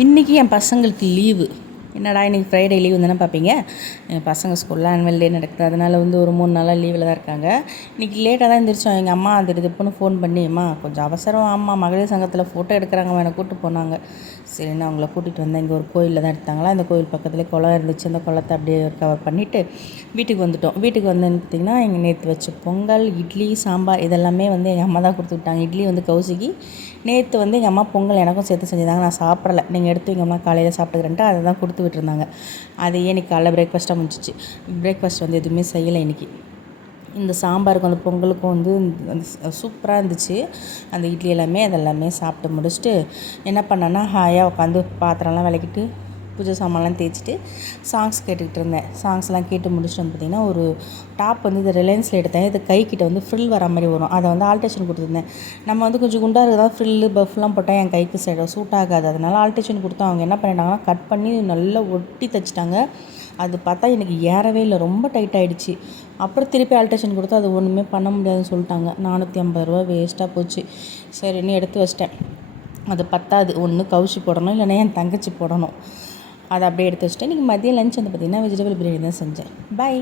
இன்றைக்கி என் பசங்களுக்கு லீவு. என்னடா இன்றைக்கி ஃப்ரைடே லீவு தானே பார்ப்பீங்க. என் பசங்க ஸ்கூலில் ஆனுவல் டே நடக்குது. அதனால் ஒரு 3 நாளாக லீவில் தான் இருக்காங்க. இன்றைக்கி லேட்டாக தான் எழுந்திரிச்சோம். எங்கள் அம்மா அது இதுப்புன்னு ஃபோன் பண்ணி, அம்மா கொஞ்சம் அவசரம், ஆமாம் மகளிர் சங்கத்தில் ஃபோட்டோ எடுக்கிறாங்க, என்னை கூப்பிட்டு போனாங்க. சரின்னு அவங்கள கூட்டிகிட்டு வந்தேன். இங்கே ஒரு கோயிலில் தான் எடுத்தாங்களா. அந்த கோயில் பக்கத்துலேயே குளம் இருந்துச்சு. அந்த குளத்தை அப்படியே கவர் பண்ணிவிட்டு வீட்டுக்கு வந்துவிட்டோம். வீட்டுக்கு வந்தேன்னு பார்த்திங்கன்னா, எங்கள் நேற்று வச்ச பொங்கல், இட்லி, சாம்பார் இதெல்லாமே எங்கள் அம்மா தான் கொடுத்து விட்டாங்க. இட்லி கௌசிக்கு, நேற்று எங்கள் அம்மா பொங்கல் எனக்கும் சேர்த்து செஞ்சுருந்தாங்க. நான் சாப்பிடலை, நீங்கள் எடுத்து எங்கள் அம்மா காலையில் சாப்பிட்டுக்கிறேன்ட்டு அதை தான் கொடுத்து விட்டுருந்தாங்க. அதையே இன்றைக்கி காலைல பிரேக்ஃபாஸ்ட்டாக முடிச்சிச்சு. பிரேக்ஃபாஸ்ட் எதுவுமே செய்யலை இன்றைக்கி. இந்த சாம்பாருக்கு பொங்கலுக்கும் சூப்பராக இருந்துச்சு. அந்த இட்லி அதெல்லாமே சாப்பிட்டு முடிச்சுட்டு என்ன பண்ணேன்னா, ஹாயாக உட்காந்து பாத்திரம்லாம் விளக்கிட்டு பூஜை சாமான்லாம் தேய்ச்சிட்டு சாங்ஸ் கேட்டுக்கிட்டு இருந்தேன். சாங்ஸ்லாம் கேட்டு முடிச்சுட்டு பார்த்திங்கன்னா, ஒரு டாப் இது ரிலையன்ஸில் எடுத்தேன். இது கைக்கிட்ட ஃப்ரில் வர மாதிரி வரும். அதை ஆல்ட்ரேஷன் கொடுத்துருந்தேன். நம்ம கொஞ்சம் குண்டாக இருக்கிறதா ஃப்ரில்லு பஃப்லாம் போட்டால் என் கைக்கு சூட் ஆகாது. அதனால் ஆல்ட்ரேஷன் கொடுத்தா அவங்க என்ன பண்ணிட்டாங்கன்னா, கட் பண்ணி நல்லா ஒட்டி தைச்சிட்டாங்க. அது பார்த்தா எனக்கு ஏறவே இல்லை, ரொம்ப டைட் ஆகிடுச்சு. அப்புறம் திருப்பி ஆல்ட்ரேஷன் கொடுத்தா அது ஒன்றுமே பண்ண முடியாதுன்னு சொல்லிட்டாங்க. 450 ரூபா வேஸ்ட்டாக போச்சு. சரின்னு எடுத்து வச்சிட்டேன். அது பத்தாது, ஒன்று கவுச்சி போடணும், இல்லைன்னா என் தங்கச்சி போடணும். அதை அப்படியே எடுத்து வச்சுட்டேன். இன்றைக்கி மதியம் லஞ்ச் பார்த்திங்கன்னா வெஜிடபிள் பிரியாணி தான் செஞ்சேன். பாய்.